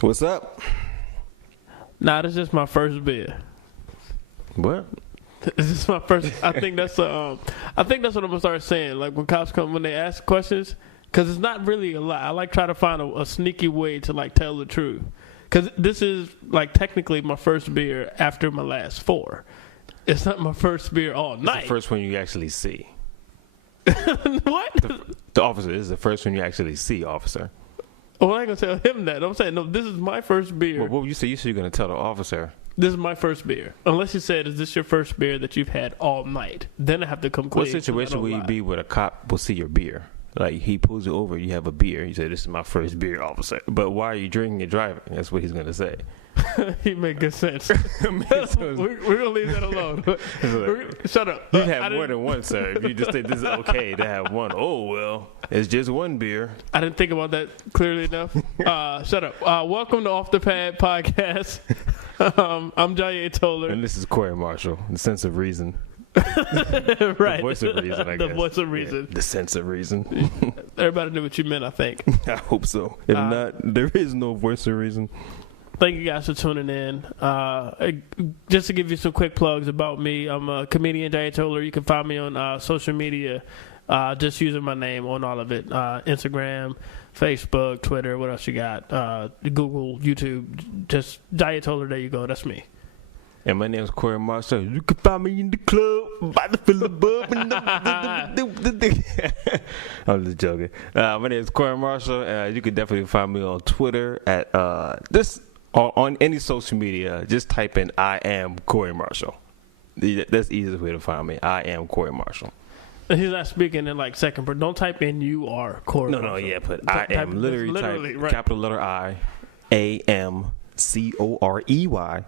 What's up? Nah, this is just my first beer. What? This is my first. I think that's what I'm gonna start saying. Like when cops come, when they ask questions, because it's not really a lie. I like try to find a sneaky way to like tell the truth. Because this is like technically my first beer after my last 4. It's not my first beer all night. It's the first one you actually see. What? The officer is the first one you actually see, officer. Well, I ain't gonna tell him that. I'm saying no. This is my first beer. Well, what you say? You said you're gonna tell the officer. This is my first beer. Unless you said, is this your first beer that you've had all night? Then I have to come clean. What situation will you be where a cop will see your beer? Like, he pulls you over, you have a beer. You say, this is my first beer, officer. But why are you drinking and driving? That's what he's going to say. He make good sense. We're going to leave that alone. Shut up. You have more than one, sir. If you just say this is okay to have one. Oh, well, it's just one beer. I didn't think about that clearly enough. Shut up. Welcome to Off the Pad Podcast. I'm Jayé Toler. And this is Corey Marshall, the sense of reason. Right. The voice of reason, I guess. The voice of reason. Yeah, the sense of reason. Everybody knew what you meant, I think. I hope so. If not, there is no voice of reason. Thank you guys for tuning in. Just to give you some quick plugs about me, I'm a comedian, Jayé Toler. You can find me on social media, just using my name on all of it. Instagram, Facebook, Twitter, what else you got? Google, YouTube, just Jayé Toler, there you go. That's me. And my name is Corey Marshall. You can find me in the club, about to fill the bub. I'm just joking. My name is Corey Marshall. You can definitely find me on Twitter at this or on any social media. Just type in I am Corey Marshall. That's the easiest way to find me. I am Corey Marshall. He's not speaking in like second person. Don't type in you are Corey Marshall. No, yeah, but I am literally type right. Capital letter I, A-M-C-O-R-E-Y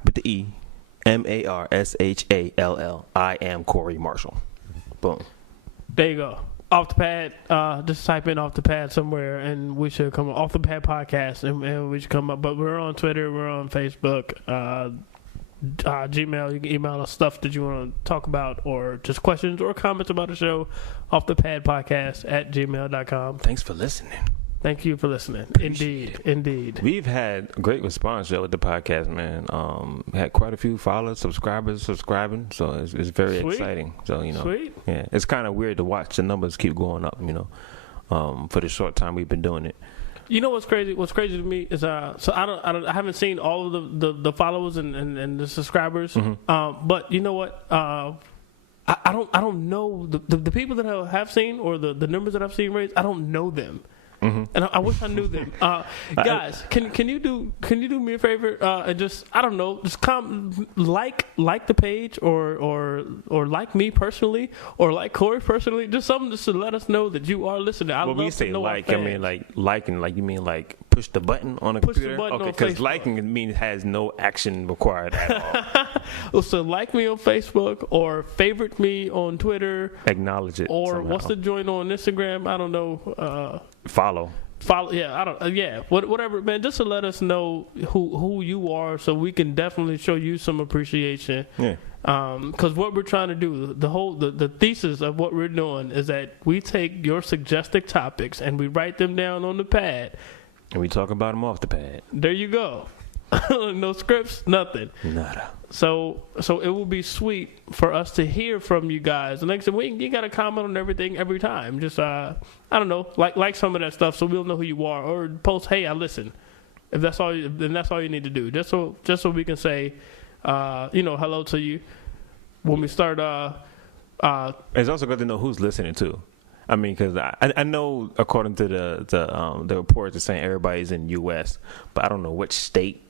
with the E. Marshall. I am Corey Marshall. Boom. There you go. Off the pad. Just type in off the pad somewhere, and we should come off the pad podcast, and we should come up. But we're on Twitter, we're on Facebook, Gmail. You can email us stuff that you want to talk about, or just questions or comments about the show. Off the pad podcast at gmail.com. Thanks for listening. Thank you for listening. Indeed. We've had a great response with the podcast, man. Had quite a few followers, subscribers subscribing, so it's very exciting. So Sweet. Yeah, it's kind of weird to watch the numbers keep going up. For the short time we've been doing it. You know what's crazy? What's crazy to me is I haven't seen all of the followers and the subscribers. Mm-hmm. But you know what? I don't know the people that I have seen or the numbers that I've seen raised. I don't know them. Mm-hmm. And I wish I knew them. Guys, can you do me a favor and just like the page or like me personally or like Corey personally, just something just to let us know that you are listening. Well, when you say like, I mean like liking, like you mean like push the button on a computer? The button okay, because liking means has no action required at all. Well, so like me on Facebook or favorite me on Twitter. Acknowledge it. Or somehow. What's the joint on Instagram? I don't know. Follow. Yeah, I don't. Yeah, whatever, man. Just to let us know who you are, so we can definitely show you some appreciation. Yeah. Because what we're trying to do, the thesis of what we're doing is that we take your suggested topics and we write them down on the pad, and we talk about them off the pad. There you go. No scripts, nothing. Nada. So it will be sweet for us to hear from you guys. And like I said, you got to comment on everything every time. Just I don't know, like some of that stuff, so we'll know who you are. Or post, hey, I listen. If that's all, then that's all you need to do. Just so we can say, hello to you when we start. It's also good to know who's listening too. I mean, because I know according to the reports, are saying everybody's in the U.S., but I don't know which state.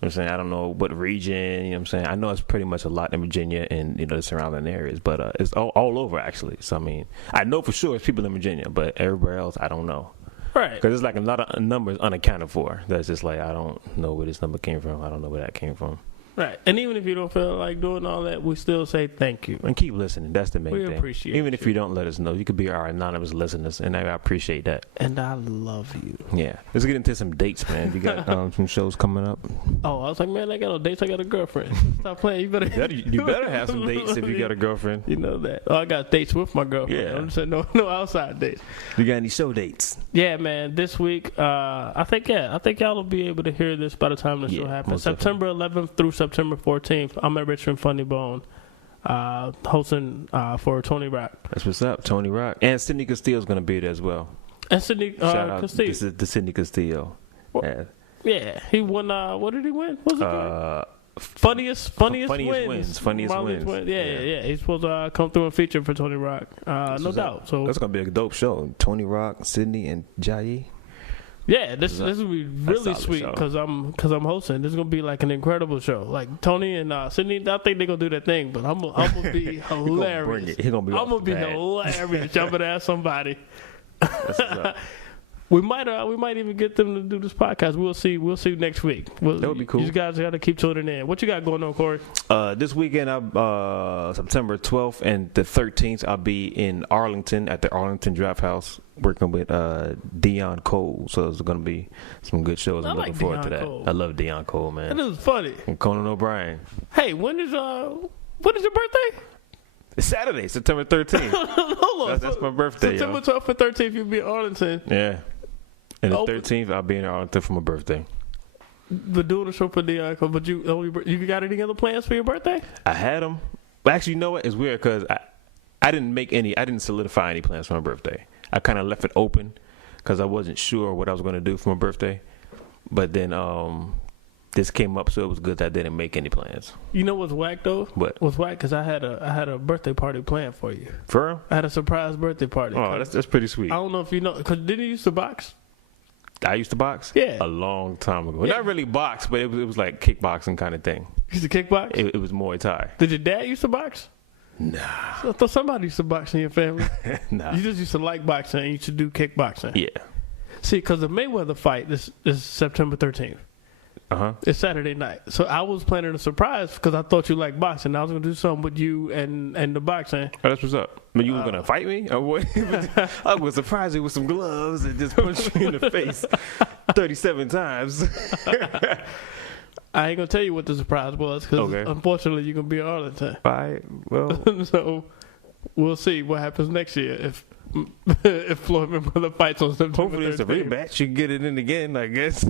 You know what I'm saying? I don't know what region, you know what I'm saying? I know it's pretty much a lot in Virginia and, the surrounding areas, but it's all over, actually. So, I mean, I know for sure it's people in Virginia, but everywhere else, I don't know. Right. Because there's like a lot of numbers unaccounted for. That's just like, I don't know where this number came from. I don't know where that came from. Right. And even if you don't feel like doing all that, we still say thank you. And keep listening. That's the main thing. We appreciate Even if you don't let us know, you could be our anonymous listeners, and I appreciate that. And I love you. Yeah. Let's get into some dates, man. You got some shows coming up? Oh, I was like, man, I got no dates. I got a girlfriend. Stop playing. You better have some dates if you got a girlfriend. You know that. Oh, I got dates with my girlfriend. Yeah. I'm saying no outside dates. You got any show dates? Yeah, man. This week, I think y'all will be able to hear this by the time the show happens. September 11th through September 14th. I'm at Richmond Funny Bone, hosting for Tony Rock. That's what's up, Tony Rock. And Sidney Castillo's going to be there as well. And Sidney Shout out Castillo. to Sidney Castillo. Yeah, he won. What did he win? What was it? Funniest wins. Funniest wins. Yeah. He's supposed to come through and feature for Tony Rock. No doubt. So that's gonna be a dope show. Tony Rock, Sidney, and Jayé. Yeah, this will be really sweet because I'm hosting. This is gonna be like an incredible show. Like Tony and Sidney, I think they're gonna do their thing, but I'm gonna be hilarious. I'm gonna be hilarious jumping at somebody. We might even get them to do this podcast. We'll see next week. That would be cool. You guys got to keep tuning in. What you got going on, Corey? This weekend, September 12th and the 13th, I'll be in Arlington at the Arlington Draft House working with Dion Cole. So it's going to be some good shows. I'm looking forward to that. Cole. I love Dion Cole, man. That is funny. And Conan O'Brien. Hey, when is your birthday? It's Saturday, September 13th. Hold on. That's my birthday, September 12th and 13th, you'll be in Arlington. Yeah. And the 13th, I'll be in Arlington for my birthday. But doing a show for Dion, but you got any other plans for your birthday? I had them. But actually, you know what? It's weird because I didn't solidify any plans for my birthday. I kind of left it open because I wasn't sure what I was going to do for my birthday. But then this came up, so it was good that I didn't make any plans. You know what's whack though? What? What's whack? Because I had a birthday party planned for you. For real? I had a surprise birthday party. Oh, that's pretty sweet. I don't know if you know, because didn't you used to box? I used to box? Yeah. A long time ago. Yeah. Not really box, but it was like kickboxing kind of thing. You used to kickbox? It was Muay Thai. Did your dad used to box? Nah. So I thought somebody used to box in your family. Nah. You just used to like boxing and you should do kickboxing. Yeah. See, because the Mayweather fight is September 13th. Uh-huh. It's Saturday night. So I was planning a surprise because I thought you liked boxing. I was going to do something with you and the boxing. Oh, that's what's up. I mean, you was going to fight me? Or what? I was surprised you with some gloves and just punch you in the face 37 times. I ain't going to tell you what the surprise was because unfortunately you're going to be in Arlington. All right. Well. So we'll see what happens next year if Floyd Mayweather fights on September Hopefully 13th. It's a rematch. You can get it in again, I guess.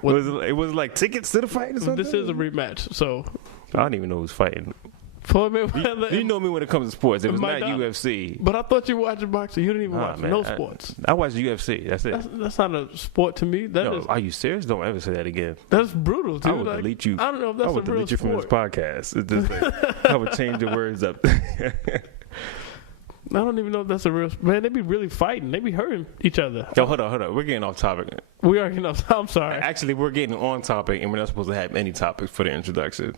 It was like tickets to the fight or something? This is a rematch, so I don't even know who's fighting. Floyd Mayweather. You know me when it comes to sports. It was not UFC. But I thought you were watching boxing. You didn't even watch no sports. I watched UFC. That's it. That's not a sport to me. Are you serious? Don't ever say that again. That's brutal, dude. I would delete you. I don't know if that's a real sport. I would delete you from this podcast. It's just like, I would change the words up. I don't even know if that's a real... Man, they be really fighting. They be hurting each other. Yo, hold on. We're getting off topic. We are getting off... I'm sorry. Actually, we're getting on topic, and we're not supposed to have any topics for the introduction.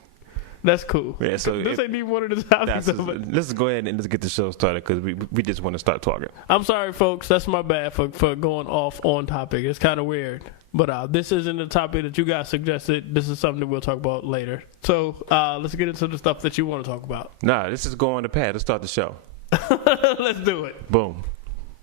That's cool. Yeah, so... This ain't even one of the topics. Let's go ahead and let's get the show started, because we just want to start talking. I'm sorry, folks. That's my bad for going off on topic. It's kind of weird. But this isn't a topic that you guys suggested. This is something that we'll talk about later. So, let's get into the stuff that you want to talk about. Nah, this is go on the pad. Let's start the show. Let's do it. Boom.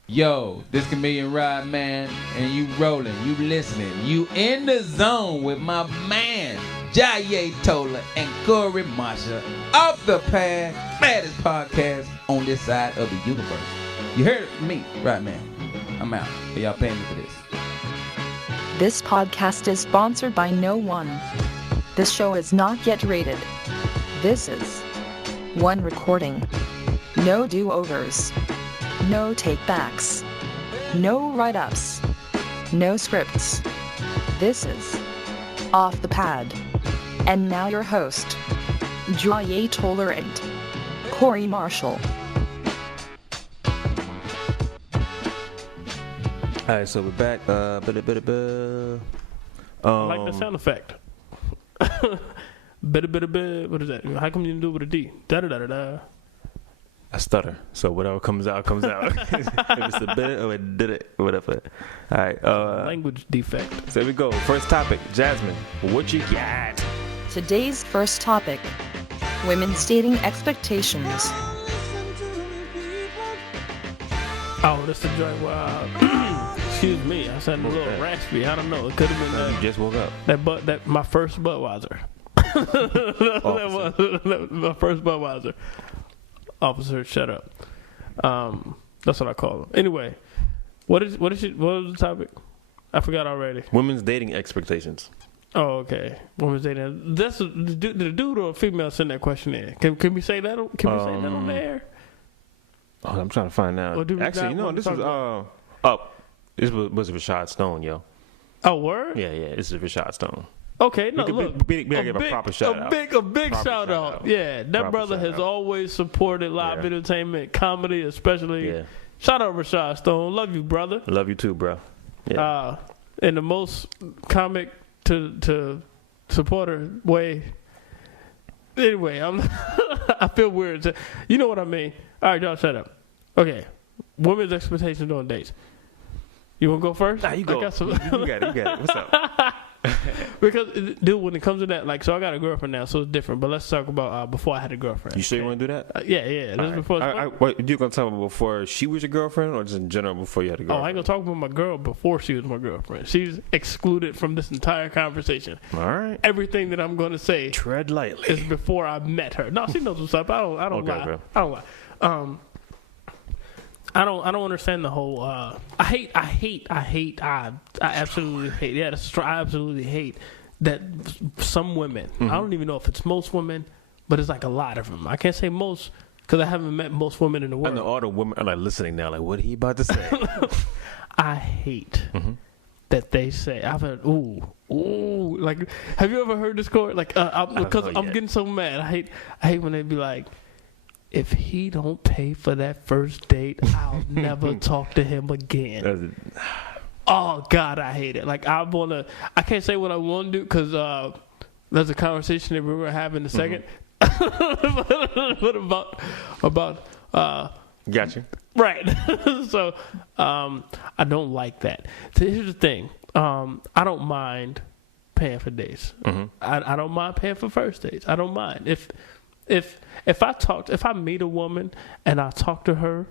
Yo, this Chameleon Ride Man, and you rolling, you listening, you in the zone with my man, Jayé, Toler, and Corey Marsha, off the pad, baddest podcast on this side of the universe. You heard me, right, man? I'm out. Are y'all paying me for this? This podcast is sponsored by no one. This show is not yet rated. This is one recording. No do-overs. No take-backs. No write-ups. No scripts. This is Off the Pad. And now your host, Jayé, Toler, and Corey Marshall. All right, so we're back. I like the sound effect. What is that? How come you didn't do it with a D? Da-da-da-da-da. I stutter, so whatever comes out, comes out. If it's a bit or it did it, whatever. All right. Language defect. So here we go. First topic, Jasmine. What you got? Today's first topic: women's dating expectations. Oh, that's the joint. Excuse me, I sounded a little raspy. I don't know. It could have been that. You just woke up. That my first Budweiser. that was my first Budweiser. Officer, shut up. That's what I call them. Anyway, what was the topic? I forgot already. Women's dating expectations. Oh, okay. Women's dating. That's did a dude or a female send that question in? Can we say that? Can we say that on the air? Oh, I'm trying to find out. Actually, this was Rashad Stone, yo. Oh, word? Yeah, this is Rashad Stone. Okay, no, look. We gotta give a proper shout out. A big shout out. Yeah, that brother has always supported live entertainment, comedy especially. Yeah. Shout out Rashad Stone. Love you, brother. Love you too, bro. Yeah. In the most comic to supporter way. Anyway, I feel weird. You know what I mean? All right, y'all, shut up. Okay, women's expectations on dates. You want to go first? Nah, you go. I got some. You got it. What's up? Because, dude, when it comes to that, like, so I got a girlfriend now, so it's different. But let's talk about before I had a girlfriend. You sure you want to do that? Yeah. This before. Wait, you gonna talk about before she was your girlfriend, or just in general before you had a girlfriend? Oh, I ain't gonna talk about my girl before she was my girlfriend. She's excluded from this entire conversation. All right. Everything that I'm gonna say, tread lightly, is before I met her. No, she knows what's up. I don't okay, lie. Bro. I don't lie. I don't understand the whole. I absolutely hate. Yeah, that's true. I absolutely hate that some women. I don't even know if it's most women, but it's like a lot of them. I can't say most because I haven't met most women in the world. I know all the women are like listening now. Like, what are he about to say? I hate that they say. I've heard ooh. Like, have you ever heard this quote? Like, because I'm getting so mad. I hate when they be like, if he don't pay for that first date, I'll never talk to him again. Oh, God, I hate it. Like, I can't say what I want to do because there's a conversation that we were having in a second. What about Gotcha. Right. So, I don't like that. So here's the thing. I don't mind paying for dates. I don't mind paying for first dates. I don't mind. If I meet a woman and I talk to her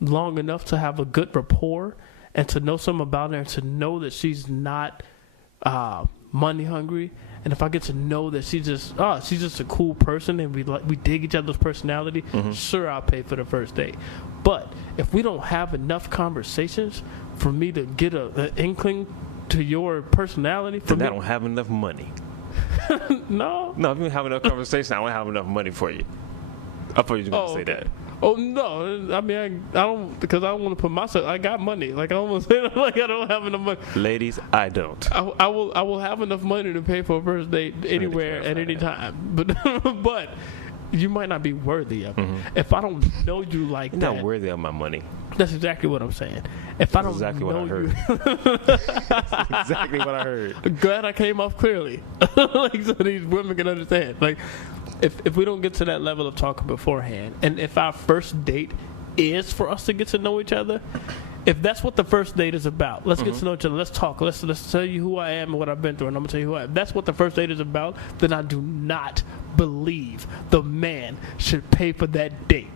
long enough to have a good rapport and to know something about her and to know that she's not money hungry, and if I get to know that she's just a cool person and we dig each other's personality, sure, I'll pay for the first date. But if we don't have enough conversations for me to get an inkling to your personality, then I don't have enough money. No, if you don't have enough conversation, I won't have enough money for you. I thought you were going to say that. Oh no! I mean, I don't, because I don't want to put myself. I got money. Like, I almost like I don't have enough money. Ladies, I don't. I will have enough money to pay for a first date anywhere at any time. But you might not be worthy of it. If I don't know you like You're that, not worthy of my money. That's exactly what I'm saying. If I don't exactly know what I heard. That's exactly what I heard. Glad I came off clearly, like, so these women can understand. Like, if we don't get to that level of talking beforehand, and if our first date is for us to get to know each other, if that's what the first date is about, let's get to know each other. Let's talk. Let's tell you who I am and what I've been through, and I'm gonna tell you who I am. If that's what the first date is about, then I do not believe the man should pay for that date.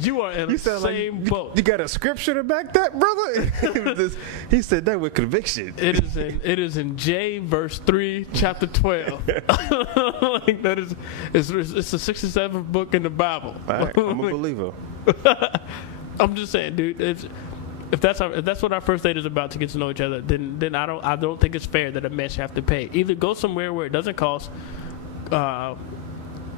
You are in the same boat. You got a scripture to back that, brother? He said that with conviction. It is in Jayé verse 3, chapter 12. Like, that is, it's the 67th book in the Bible. Right, I'm a believer. I'm just saying, dude. If that's what our first date is about, to get to know each other, then I don't think it's fair that a man should have to pay. Either go somewhere where it doesn't cost,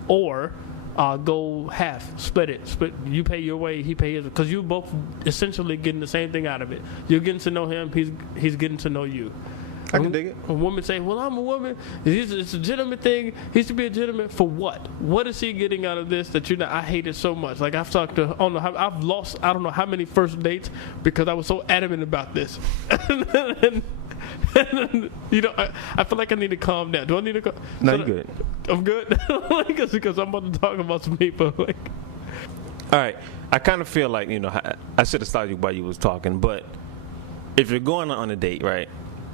or go half, split. You pay your way, he pays his, because you both essentially getting the same thing out of it. You're getting to know him, he's getting to know you. I can dig it. A woman say, "Well, I'm a woman. It's a gentleman thing. He should be a gentleman for what? What is he getting out of this that you're not?" I hate it so much. Like, I've talked to, I've lost I don't know how many first dates because I was so adamant about this. and, you know, I feel like I need to calm down. Do I need to calm? No, you're good. I'm good. Because I'm about to talk about some people. Like, all right, I kind of feel like, I should have started you while you was talking, but if you're going on a date, right,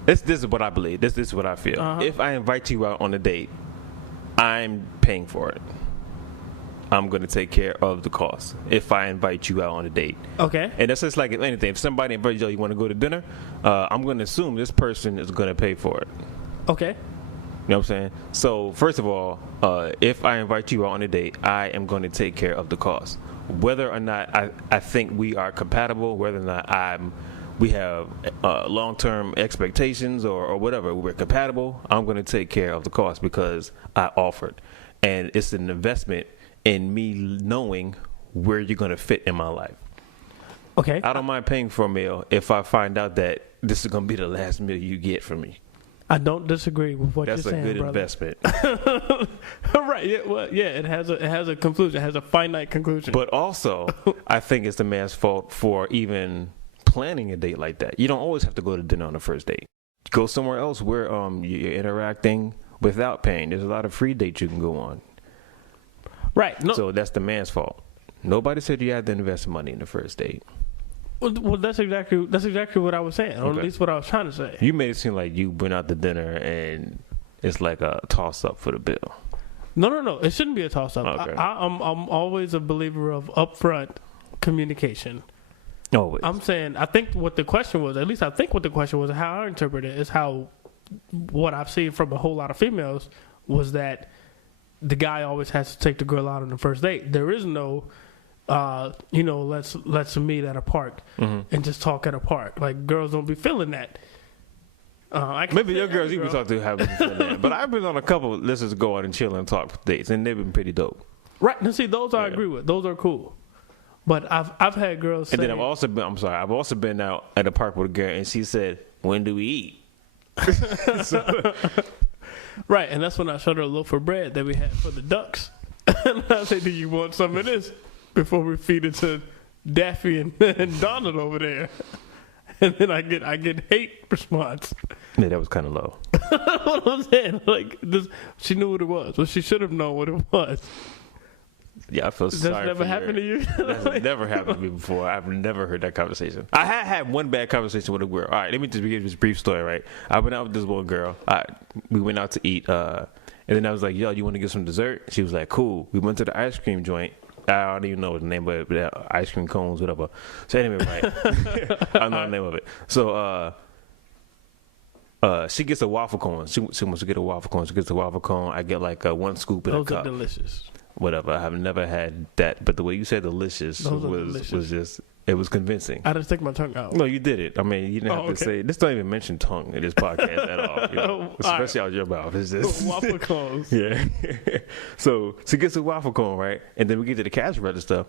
This is what I believe. This is what I feel. If I invite you out on a date, I'm paying for it. I'm going to take care of the cost if I invite you out on a date. Okay. And that's just like anything. If somebody invites you, you want to go to dinner, I'm going to assume this person is going to pay for it. Okay. You know what I'm saying? So, first of all, if I invite you out on a date, I am going to take care of the cost. Whether or not I think we are compatible, whether or not we have long-term expectations or whatever, we're compatible, I'm going to take care of the cost because I offered. And it's an investment in me knowing where you're going to fit in my life. Okay. I don't mind paying for a meal if I find out that this is going to be the last meal you get from me. I don't disagree with what That's you're saying, brother. That's a good investment. Right. Yeah. Well, yeah. It has a conclusion. It has a finite conclusion. But also, I think it's the man's fault for even planning a date like that. You don't always have to go to dinner on the first date. Go somewhere else where you're interacting without paying. There's a lot of free dates you can go on. Right. No. So that's the man's fault. Nobody said you had to invest money in the first date. Well, that's exactly what I was saying, or at least what I was trying to say. You made it seem like you went out to dinner and it's like a toss up for the bill. No. It shouldn't be a toss up. Okay. I'm always a believer of upfront communication. Always. I'm saying I think what the question was, how I interpret it is how what I've seen from a whole lot of females was that the guy always has to take the girl out on the first date. There is no, let's meet at a park and just talk at a park. Like, girls don't be feeling that. Maybe your girls you can talk to haven't been feeling that. But I've been on a couple, let's just go out and chill and talk for dates, and they've been pretty dope. Right. Now, see, those I agree with. Those are cool. But I've had girls say... And then I've also been out at a park with a girl, and she said, when do we eat? Right, and that's when I showed her a loaf of bread that we had for the ducks. And I said, do you want some of this before we feed it to Daffy and Donald over there? And then I get hate response. Yeah, that was kind of low. What I'm saying, like, she knew what it was. Well, she should have known what it was. Yeah, I feel sorry. That's never happened to you? That's never happened to me before. I've never heard that conversation. I had one bad conversation with a girl. All right, let me just give this brief story, right? I went out with this one girl. We went out to eat, and then I was like, yo, you want to get some dessert? She was like, cool. We went to the ice cream joint. I don't even know the name of it, but ice cream cones, whatever. So anyway, right? I don't know the name of it. So she gets a waffle cone. She wants to get a waffle cone. She gets a waffle cone. I get like one scoop in a cup. Those are delicious. Whatever. I have never had that, but the way you said delicious was just, it was convincing. I just stick my tongue out. No, you did it. I mean, you didn't have to say, this don't even mention tongue in this podcast at all. You know? Especially out your mouth. It's just waffle cones. Yeah. So she gets a waffle cone, right? And then we get to the cash register,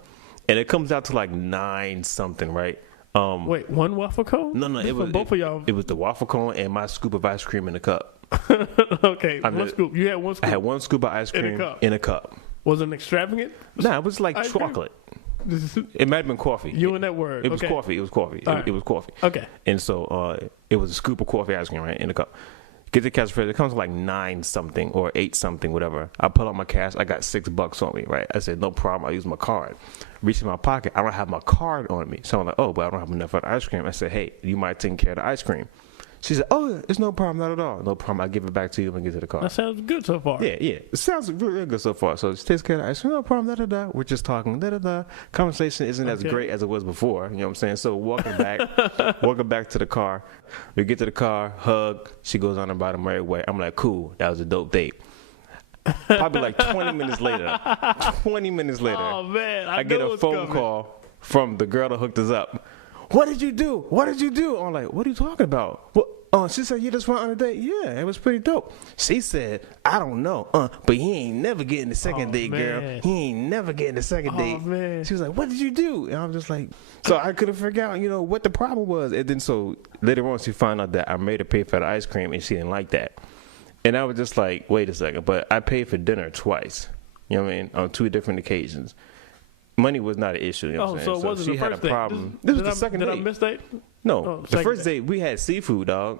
and it comes out to like 9 something, right? Wait, one waffle cone? No, it was both of y'all. It was the waffle cone and my scoop of ice cream in a cup. Okay, one scoop. You had one scoop. I had one scoop of ice cream in a cup. Was it extravagant? Nah, it was like chocolate. It might have been coffee. You and that word. It was coffee. It was coffee. It was coffee. Okay. And so it was a scoop of coffee ice cream, right, in a cup. Get the cash register. It comes to like 9 something or 8 something, whatever. I pull out my cash. I got $6 on me, right? I said, no problem. I use my card. Reach in my pocket. I don't have my card on me. So I'm like, oh, but I don't have enough for the ice cream. I said, hey, you mind taking care of the ice cream? She said, oh, it's no problem, not at all. No problem. I'll give it back to you when we get to the car. That sounds good so far. Yeah. It sounds really good so far. So she takes care of the ice cream. No problem, da-da-da. We're just talking, da-da-da. Conversation isn't as great as it was before. You know what I'm saying? So walking back to the car. We get to the car, hug. She goes on about the merry way. I'm like, cool. That was a dope date. Probably like 20 minutes later. Oh, man. I get a phone call from the girl that hooked us up. What did you do? I'm like, what are you talking about? She said, you just went on a date? Yeah, it was pretty dope. She said, I don't know, but he ain't never getting the second date, girl. He ain't never getting the second date. Man. She was like, what did you do? And I'm just like, so I couldn't figure out, what the problem was. And then so later on, she found out that I made her pay for the ice cream, and she didn't like that. And I was just like, wait a second, but I paid for dinner twice, you know what I mean, on 2 different occasions. Money was not an issue. You know what I'm saying? So it wasn't the first date. This was the second date. Did I miss date? No, the first date we had seafood, dog.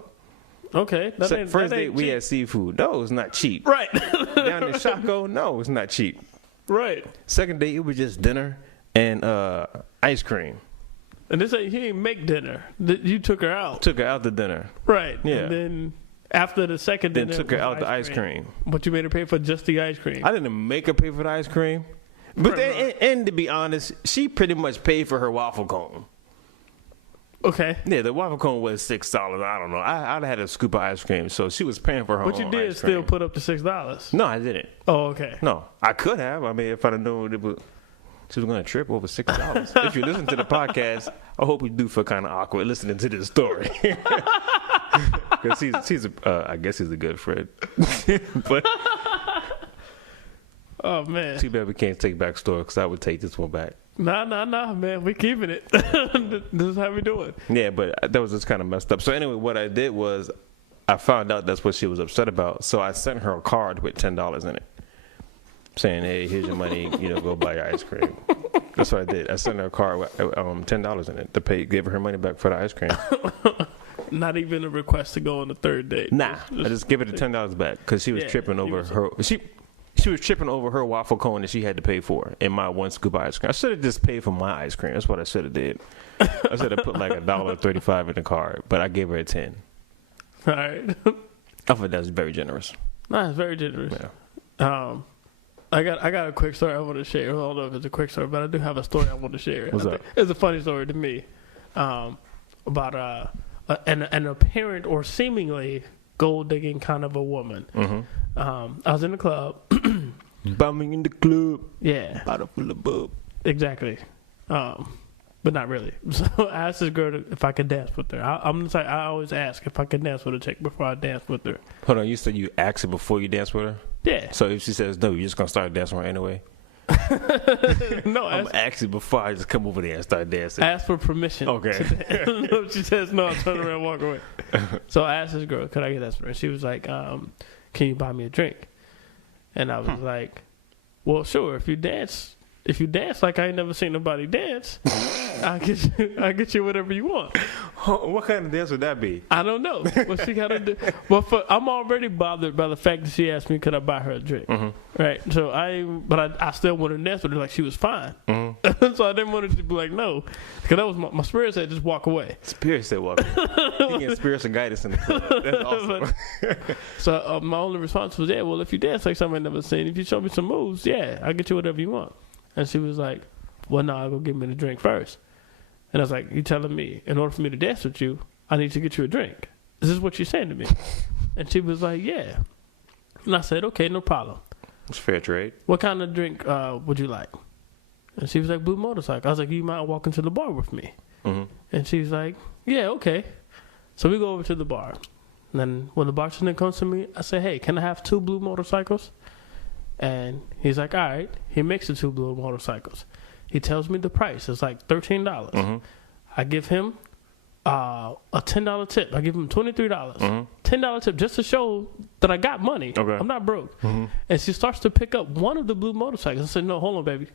Okay, first date we had seafood. No, it's not cheap. Right. Down in Chaco, no, it's not cheap. Right. Second date it was just dinner and ice cream. And he ain't make dinner. You took her out. Took her out to dinner. Right. Yeah. And then after the second dinner, then took her out to ice cream. But you made her pay for just the ice cream. I didn't make her pay for the ice cream. But and to be honest, she pretty much paid for her waffle cone. Okay. Yeah, the waffle cone was $6. I don't know. I'd had a scoop of ice cream, so she was paying for her But own you did ice still cream. put up the $6. No, I didn't. Oh, okay. No, I could have. I mean, if I'd have known she was going to trip over $6. If you listen to the podcast, I hope you do feel kind of awkward listening to this story. Because I guess he's a good friend. But oh, man. too bad we can't take back story because I would take this one back. Nah, man. We keeping it. This is how we do it. Yeah, but that was just kind of messed up. So anyway, what I did was I found out that's what she was upset about. So I sent her a card with $10 in it, saying, "Hey, here's your money. Go buy your ice cream." That's what I did. I sent her a card with $10 in it to pay. Give her money back for the ice cream. Not even a request to go on the third date. Nah, I just give her the $10 back because she was tripping over her. She was tripping over her waffle cone that she had to pay for in my one scoop of ice cream. I should have just paid for my ice cream. That's what I should have did. I should have put like $1.35 in the card, but I gave her a 10. All right. I thought that was very generous. Nah, it's very generous. Yeah. I got a quick story I want to share. I don't know if it's a quick story, but I do have a story I want to share. What's up? It's a funny story to me about an apparent or seemingly gold digging kind of a woman. Mm-hmm. I was in the club. Bumming in the club. Yeah. Bottle full of bub. Exactly. But not really. So I asked this girl if I could dance with her. I'm the type, I always ask if I can dance with a chick before I dance with her. Hold on, you said you asked her before you dance with her? Yeah. So if she says no, you're just going to start dancing with her anyway? No, I'm actually before I just come over there and start dancing. Ask for permission. Okay. If she says no, I'll turn around and walk away. So I asked this girl, could I get that for her? She was like, can you buy me a drink? And I was like, well, sure. If you dance like I ain't never seen nobody dance, I'll get you whatever you want. What kind of dance would that be? I don't know what she gotta do. But I'm already bothered by the fact that she asked me could I buy her a drink. Mm-hmm. Right. So I still wanted to dance with her like she was fine. Mm-hmm. So I didn't want her to be like no, because that was my spirit said just walk away. Spirit said walk away. You get spiritual guidance in the club. That's awesome. So my only response was, yeah, well, if you dance like something I've never seen, if you show me some moves, yeah, I'll get you whatever you want. And she was like, well, no, I'll go get me the drink first. And I was like, you telling me in order for me to dance with you, I need to get you a drink? Is this what you're saying to me? And she was like, yeah. And I said, okay, no problem. It's fair trade. What kind of drink would you like? And she was like, Blue Motorcycle. I was like, you mind walking to the bar with me? Mm-hmm. And she was like, yeah, okay. So we go over to the bar. And then when the bartender comes to me, I say, hey, can I have 2 Blue Motorcycles? And he's like, all right. He makes the 2 Blue Motorcycles. He tells me the price. It's like $13. Mm-hmm. I give him a $10 tip. I give him $23. Mm-hmm. $10 tip just to show that I got money. Okay. I'm not broke. Mm-hmm. And she starts to pick up one of the Blue Motorcycles. I said, no, hold on, baby.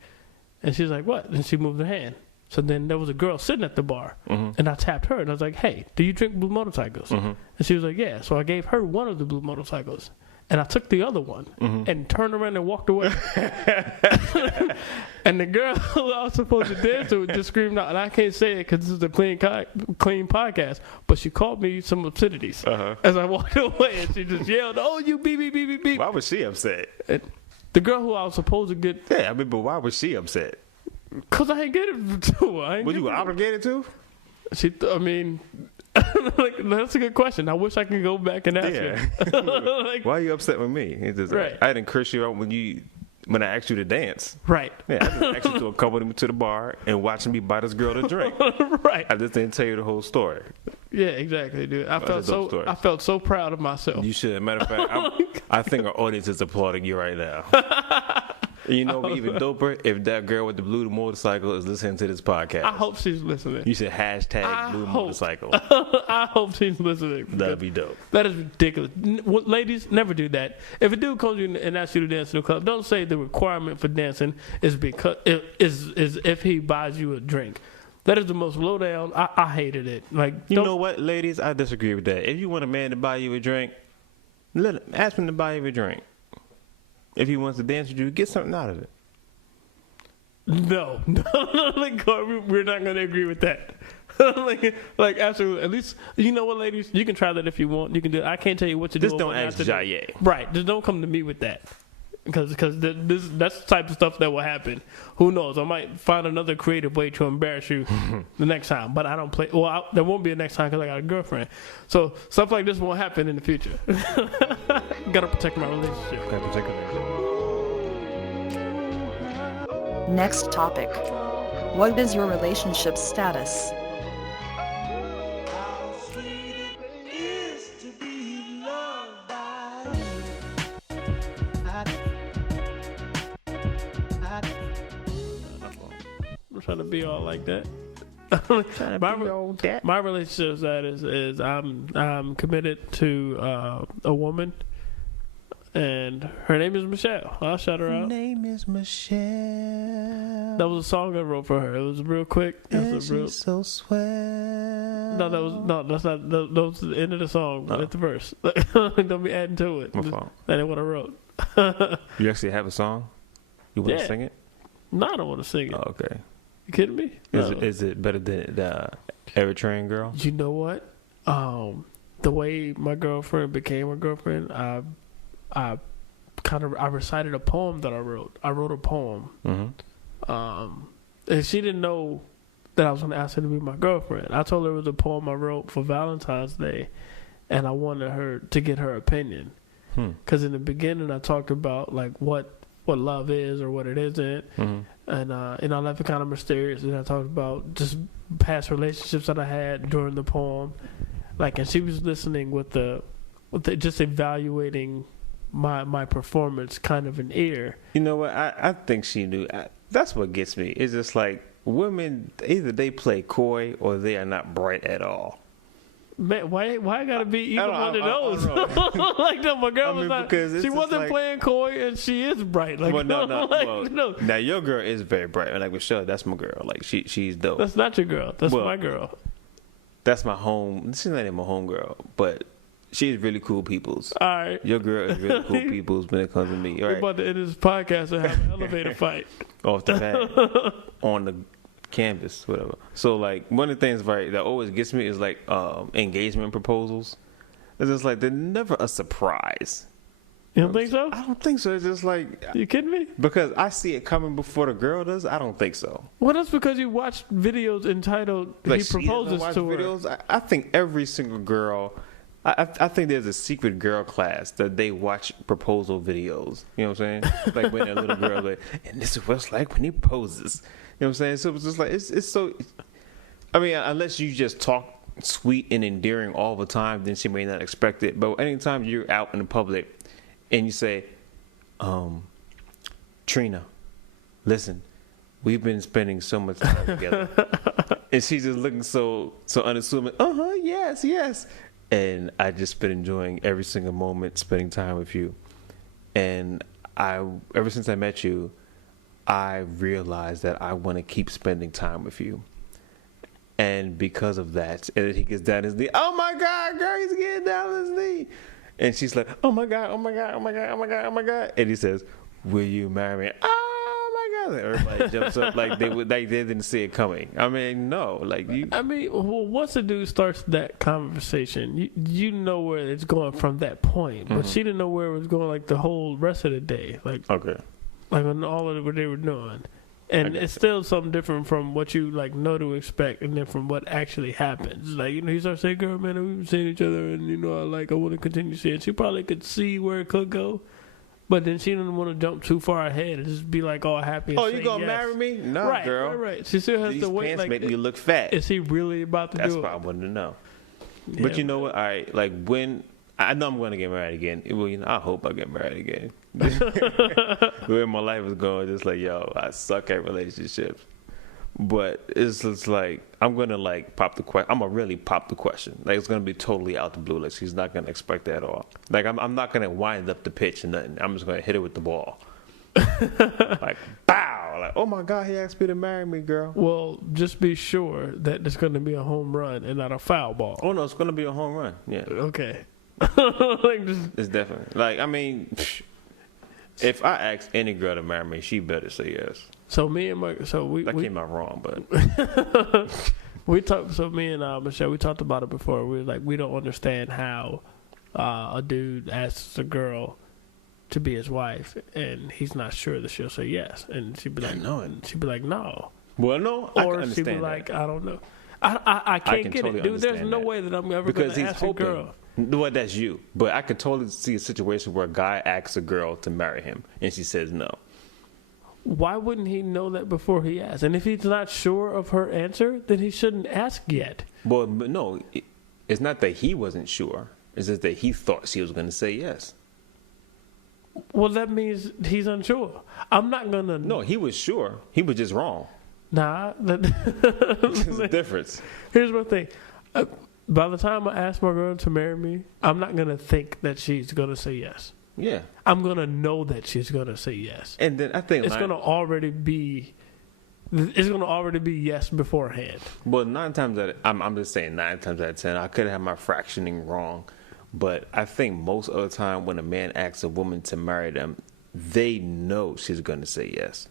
And she's like, what? And she moved her hand. So then there was a girl sitting at the bar. Mm-hmm. And I tapped her. And I was like, hey, do you drink Blue Motorcycles? Mm-hmm. And she was like, yeah. So I gave her one of the Blue Motorcycles. And I took the other one and turned around and walked away. And the girl who I was supposed to dance to just screamed out, and I can't say it because this is a clean podcast, but she called me some obscenities as I walked away, and she just yelled, oh, you beep, beep, beep, beep, beep. Why was she upset? And the girl who I was supposed to get... Yeah, I mean, but why was she upset? Because I ain't get it to her. Was you obligated to? Like, that's a good question. I wish I could go back and ask her. Like, why are you upset with me? It's just, right. I didn't curse you out when I asked you to dance. Right. Yeah, I just asked you to accompany me to the bar and watch me buy this girl a drink. Right. I just didn't tell you the whole story. Yeah, exactly, dude. I felt so proud of myself. You should. Matter of fact, I think our audience is applauding you right now. You know, even doper if that girl with the blue motorcycle is listening to this podcast. I hope she's listening. You should hashtag blue motorcycle. I hope she's listening. That'd be dope. That is ridiculous. Ladies, never do that. If a dude comes to you and asks you to dance in the club, don't say the requirement for dancing is because is if he buys you a drink. That is the most low down. I hated it. Like, you know what, ladies? I disagree with that. If you want a man to buy you a drink, ask him to buy you a drink. If he wants to dance with you, get something out of it. No, like we're not going to agree with that. like absolutely. At least you know what, ladies, you can try that if you want. You can do it. I can't tell you what to do. Just don't ask Jayé. Right. Just don't come to me with that. Because that's the type of stuff that will happen. Who knows? I might find another creative way to embarrass you the next time. But I don't play. Well, there won't be a next time because I got a girlfriend. So stuff like this won't happen in the future. Gotta protect my relationship. Gotta protect my relationship. Next topic. What is your relationship status? I'm trying to be all like that. My relationship status is I'm committed to a woman, and her name is Michelle. I'll shout her out. Her name is Michelle. That was a song I wrote for her. It was real quick. She's so swell. That's not. That was the end of the song. Oh. That's the verse. Don't be adding to it. My fault. That ain't what I wrote. You actually have a song? You want to sing it? No, I don't want to sing it. Oh, okay. You kidding me? Is it better than the Eritrean girl? You know what? The way my girlfriend became a girlfriend, I recited a poem that I wrote. I wrote a poem. Mm-hmm. And she didn't know that I was going to ask her to be my girlfriend. I told her it was a poem I wrote for Valentine's Day, and I wanted her to get her opinion. Because in the beginning, I talked about like what love is or what it isn't, and I left it kind of mysterious. And I talked about just past relationships that I had during the poem, and she was listening with the just evaluating my performance, kind of an ear. You know what? I think she knew. That's what gets me. It's just like women, either they play coy or they are not bright at all. Man, why I gotta be either one of those? Like no, my girl was not. She wasn't playing coy, and she is bright. Like well, no. no. Now your girl is very bright. Like Michelle, that's my girl. Like she's dope. That's not your girl. That's my girl. That's my home. She's not even my home girl, but she's really cool peoples. All right. Your girl is really cool peoples when it comes to me. All right. We're about to end this podcast and have an elevator fight off the pad on the canvas, whatever. So like one of the things that always gets me is like engagement proposals. It's just like they're never a surprise. You don't think so? I don't think so. It's just like, you kidding me? Because I see it coming before the girl does. I don't think so. Well, that's because you watch videos entitled like "He Proposes to Her." Videos. I think every single girl. I think there's a secret girl class that they watch proposal videos. You know what I'm saying? Like when a little girl like, and this is what it's like when he proposes. You know what I'm saying? So it's just like it's so. I mean, unless you just talk sweet and endearing all the time, then she may not expect it. But anytime you're out in the public and you say, Trina, listen, we've been spending so much time together, and she's just looking so unassuming. Yes. And I just been enjoying every single moment spending time with you. And ever since I met you, I realized that I want to keep spending time with you. And because of that, and then he gets down his knee. Oh my God, girl, he's getting down his knee. And she's like, oh my God. And he says, will you marry me? Oh my God. And everybody jumps up like they didn't see it coming. I mean, no. Well, once a dude starts that conversation, you know where it's going from that point. But she didn't know where it was going like the whole rest of the day. Okay. Like on all of what they were doing. And it's still something different from what you know to expect, and then from what actually happens. Like, he starts saying, "Girl, man, we've been seeing each other, and I want to continue seeing." She probably could see where it could go, but then she didn't want to jump too far ahead and just be like all happy. And you gonna marry me? No, right, girl. Right. She still has These to wait. Pants make me look fat. Is he really about to do it? That's what I wanted to know. Yeah, but you know what? All right, like when. I know I'm going to get married again. Well, I hope I get married again. Where my life is going, just like, yo, I suck at relationships. But it's just like, I'm going to pop the question. I'm going to really pop the question. Like, it's going to be totally out the blue. Like, she's not going to expect that at all. Like, I'm not going to wind up the pitch or nothing. I'm just going to hit her with the ball. Like, bow. Like, oh my God, he asked me to marry me, girl. Well, just be sure that it's going to be a home run and not a foul ball. Oh, no, it's going to be a home run. Yeah. Okay. It's definitely. If I ask any girl to marry me, she better say yes. So me and we came out wrong, but we talked. So me and Michelle, we talked about it before. We were like, we don't understand how a dude asks a girl to be his wife, and he's not sure that she'll say yes, and she'd be like, no, and she'd be like, no. Well, no, or she'd be like, that. I don't know. I can't get totally it, dude. There's no way that I'm ever going to ask a girl. Well, that's you. But I could totally see a situation where a guy asks a girl to marry him, and she says no. Why wouldn't he know that before he asks? And if he's not sure of her answer, then he shouldn't ask yet. Well, no, it's not that he wasn't sure. It's just that he thought she was going to say yes. Well, that means he's unsure. I'm not going to... No, he was sure. He was just wrong. Nah. There's a difference. Here's my thing. By the time I ask my girl to marry me, I'm not going to think that she's going to say yes. Yeah. I'm going to know that she's going to say yes. And then I think... It's going to already be yes beforehand. Well, 9 times out of... I'm just saying 9 times out of 10. I could have my fractioning wrong. But I think most of the time when a man asks a woman to marry them, they know she's going to say yes.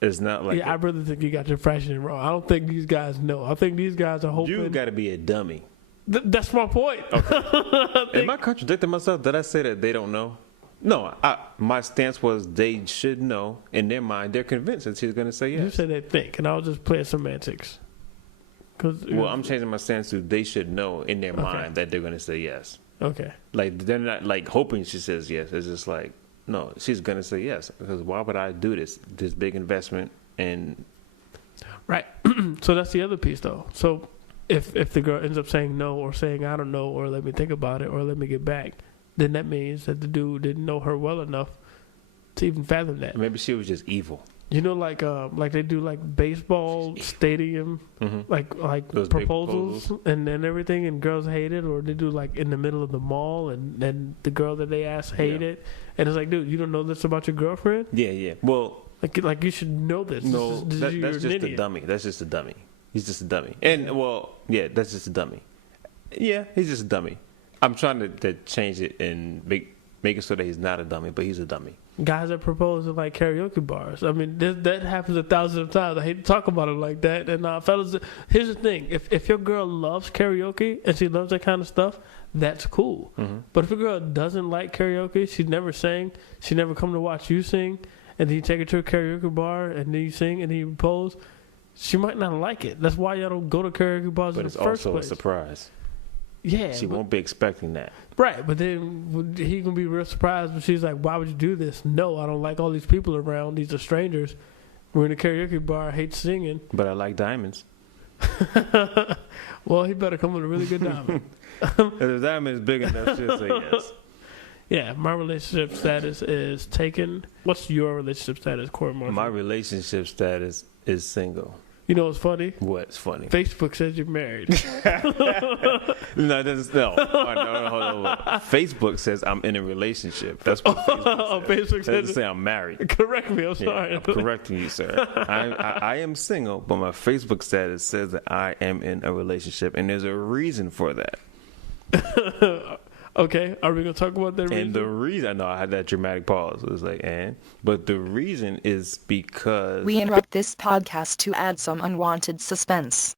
It's not like... Yeah, I really think you got your fractioning wrong. I don't think these guys know. I think these guys are hoping... You got to be a dummy. That's my point. Okay. Am I contradicting myself? Did I say that they don't know? No, my stance was they should know. In their mind, they're convinced that she's going to say yes. You said they think, and I was just playing semantics. Well, I'm changing my stance to they should know in their mind that they're going to say yes. Okay. Like, they're not, like, hoping she says yes. It's just like, no, she's going to say yes. Because why would I do this big investment? And right. So that's the other piece, though. So if the girl ends up saying no or saying I don't know or let me think about it or let me get back, then that means that the dude didn't know her well enough to even fathom that. Maybe she was just evil. You know, like they do like baseball stadium, like those proposals and everything, and girls hate it, or they do like in the middle of the mall, and then the girl that they ask hate it, and it's like, dude, you don't know this about your girlfriend? Yeah. Well, like you should know this. No, that's just a dummy. That's just a dummy. He's just a dummy. And that's just a dummy. Yeah, he's just a dummy. I'm trying to change it and make it so that he's not a dummy, but he's a dummy. Guys that propose in like karaoke bars. I mean, that happens 1,000 times. I hate to talk about it like that. And fellas, here's the thing: if your girl loves karaoke and she loves that kind of stuff, that's cool. Mm-hmm. But if a girl doesn't like karaoke, she never sang, she never come to watch you sing, and then you take her to a karaoke bar and then you sing and then you propose, she might not like it. That's why y'all don't go to karaoke bars in the first place. But it's also a surprise. Yeah, she won't be expecting that. Right, but then he gonna be real surprised when she's like, "Why would you do this?" No, I don't like all these people around. These are strangers. We're in a karaoke bar. I hate singing, but I like diamonds. Well, he better come with a really good diamond. If the diamond is big enough, she'll say yes. Yeah, my relationship status is taken. What's your relationship status, Corey Marshall? My relationship status is single. You know what's funny? What's funny? Facebook says you're married. No, it doesn't. No, hold on. Facebook says I'm in a relationship. That's what Facebook says. It doesn't say I'm married. Correct me. I'm sorry. I'm correcting you, sir. I am single, but my Facebook status says that I am in a relationship, and there's a reason for that. Okay, are we going to talk about that reason? And the reason, I know I had that dramatic pause. It was like, but the reason is because... We interrupt this podcast to add some unwanted suspense.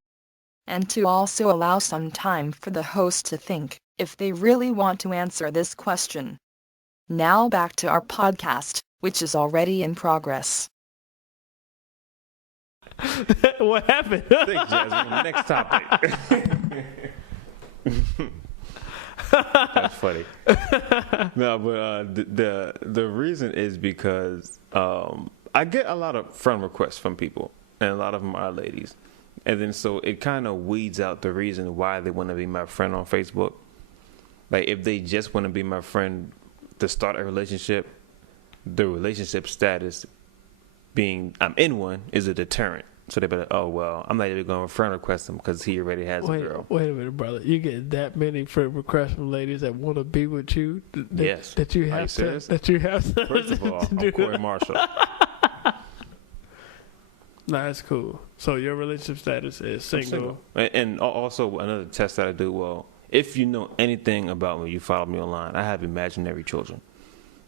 And to also allow some time for the host to think, if they really want to answer this question. Now back to our podcast, which is already in progress. What happened? Thanks, Jasmine. Next topic. That's funny. No, but the reason is because I get a lot of friend requests from people, and a lot of them are ladies, and then so it kind of weeds out the reason why they want to be my friend on Facebook. Like if they just want to be my friend to start a relationship, the relationship status being I'm in one is a deterrent. So they better, I'm not even going to friend request him because he already has a girl. Wait a minute, brother. You get that many friend requests from ladies that want to be with you? Yes. That you have to. That you have to. First of all, I'm Corey Marshall. Nah, that's cool. So your relationship status is single. And also another test that I do, if you know anything about me, you follow me online, I have imaginary children.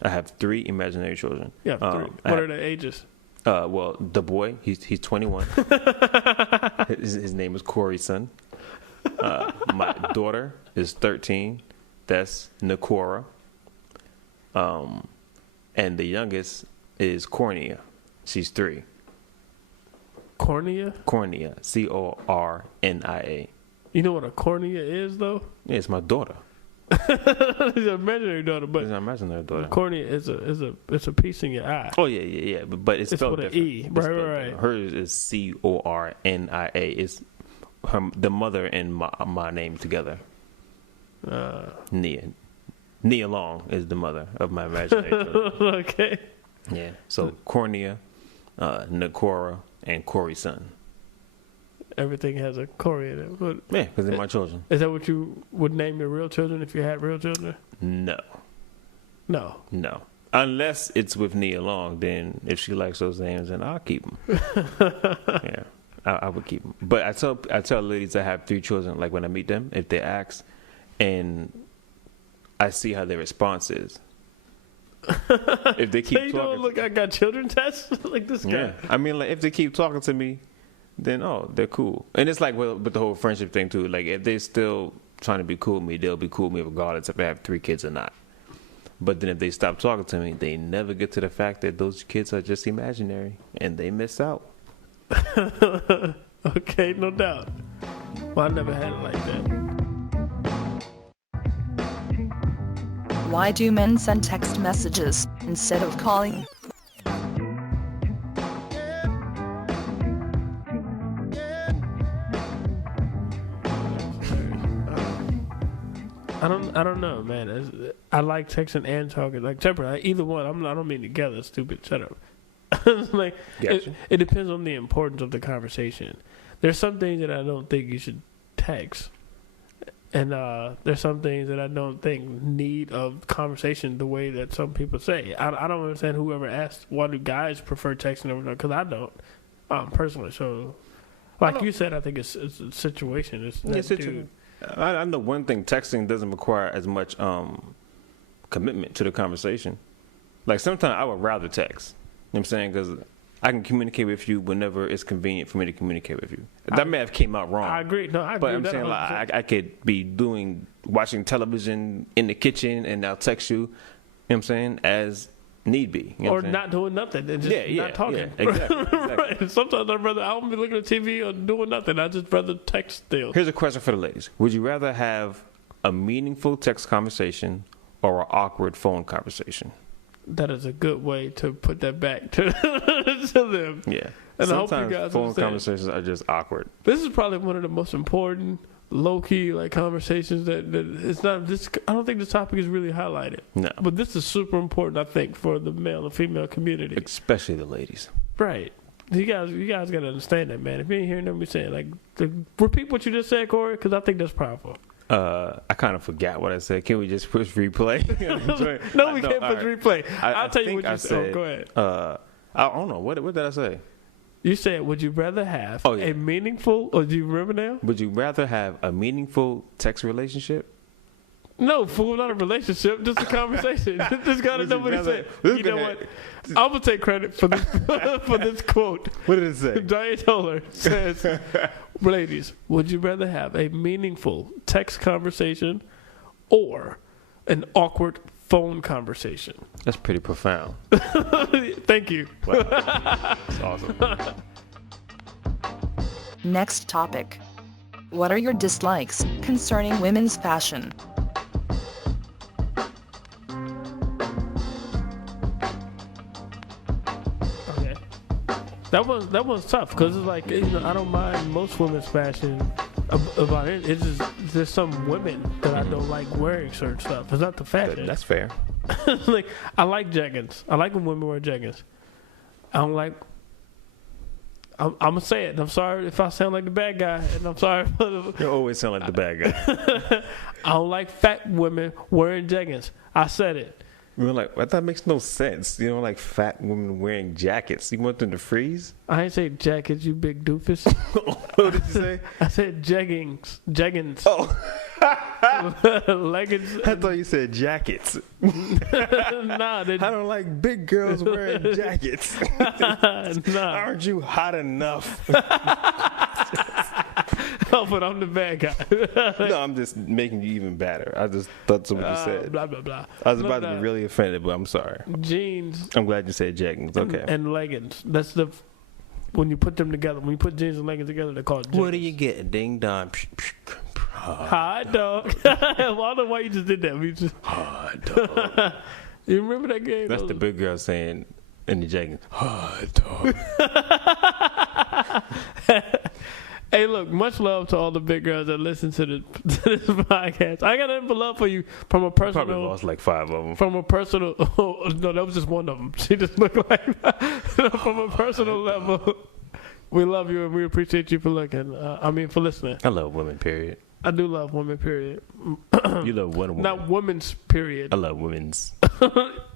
I have 3 imaginary children. Yeah, 3. What are their ages? Well, the boy, he's 21. his name is Corey's son. My daughter is 13. That's Nakora. And the youngest is Cornea. She's 3. Cornea? Cornea. Cornia. You know what a cornea is, though? Yeah, it's my daughter. It's an imaginary daughter, but It's an imaginary daughter. cornea is a piece in your eye. Oh yeah. But it's spelled with an different. E. It's Right, spelled right. different. Hers is Cornia. It's the mother and my name together. Nia. Nia Long is the mother of my imaginary children. Okay. Yeah. So Cornea, Nakora, and Corey's son. Everything has a Corey in it. But Yeah, because they're my children. is that what you would name your real children if you had real children? No. No. Unless it's with Nia Long, then if she likes those names, then I'll keep them. Yeah, I would keep them. But I tell ladies I have 3 children. Like when I meet them, if they ask, and I see how their response is. If they keep So you talking, don't look, I got children tests like this guy. yeah. I mean, like if they keep talking to me, then they're cool. And it's like with the whole friendship thing too. Like if they're still trying to be cool with me, they'll be cool with me regardless if I have 3 kids or not. But then if they stop talking to me, they never get to the fact that those kids are just imaginary and they miss out. Okay, no doubt. Well, I never had it like that. Why do men send text messages instead of calling? I don't know, man. I like texting and talking, like separate. Either one. I don't mean together. Stupid. Shut up. It's like Gotcha. it depends on the importance of the conversation. There's some things that I don't think you should text, and there's some things that I don't think need of conversation the way that some people say. I don't understand whoever asked why do guys prefer texting over, because I don't personally. So, like you said, I think it's a situation. It's that dude. I know one thing: texting doesn't require as much commitment to the conversation. Like sometimes I would rather text. You know what I'm saying? Because I can communicate with you whenever it's convenient for me to communicate with you. That may have came out wrong. I agree. No, I agree. But I'm with that saying 100%. like I could be watching television in the kitchen and I'll text you. You know what I'm saying? As need be. You know or what I'm saying? not doing nothing and just not talking. Yeah, exactly. Right. Sometimes I don't be looking at TV or doing nothing. I just rather text still. Here's a question for the ladies. Would you rather have a meaningful text conversation or an awkward phone conversation? That is a good way to put that back to them. Yeah. And I hope you Sometimes guys phone understand. conversations are just awkward. This is probably one of the most important, low key like conversations that it's not. This I don't think this topic is really highlighted. No. But this is super important, I think, for the male and female community. Especially the ladies. Right. You guys got to understand that, man. If you ain't hearing them be saying, like, repeat what you just said, Corey, because I think that's powerful. I kind of forgot what I said. Can we just push replay? No, we can't push replay. I'll tell you what you said. Oh, go ahead. I don't know. What did I say? You said, would you rather have Oh, yeah. a meaningful, or do you remember now? Would you rather have a meaningful text relationship? No, fool, not a relationship, just a conversation. Just gotta know what he said. You know what? I'm gonna take credit for this for this quote. What did it say? Jayé Toler says, "Ladies, would you rather have a meaningful text conversation or an awkward phone conversation?" That's pretty profound. Thank you. Wow. That's awesome. Next topic. What are your dislikes concerning women's fashion? Okay. That was tough because it's like, you know, I don't mind most women's fashion about it. It's just there's some women that I don't like wearing certain stuff. It's not the fashion. That's fair. Like I like jeggings. I like when women wear jeggings. I don't like. I'm gonna say it. I'm sorry if I sound like the bad guy, and I'm sorry. You always sound like the bad guy. I don't like fat women wearing jeggings. I said it. We're like, that makes no sense. You know, like fat women wearing jackets. You want them to freeze? I ain't say jackets, you big doofus. What did you say? I said jeggings. Oh. Leggings. I thought you said jackets. Nah, I don't like big girls wearing jackets. nah. Aren't you hot enough? Oh, but I'm the bad guy. No, I'm just making you even badder. I just thought that's what you said. Blah blah blah. I was about to be really offended, but I'm sorry. Jeans. I'm glad you said jackets. Okay. And leggings. That's the when you put them together. When you put jeans and leggings together, they're called jeans. What do you get? Ding dong. Hot dog. Well, I don't know why you just did that. We just Hot dog. You remember that game? That's the big girl saying in the jacket. Hot dog. Hey, look, much love to all the big girls that listen to this podcast. I got nothing but love for you from a personal. Probably lost like 5 of them. From a personal. Oh, no, that was just one of them. She just looked like from a personal level. We love you and we appreciate you for looking. For listening. I love women, period. I do love women, period. You love one woman. Not women's, period. I love women's.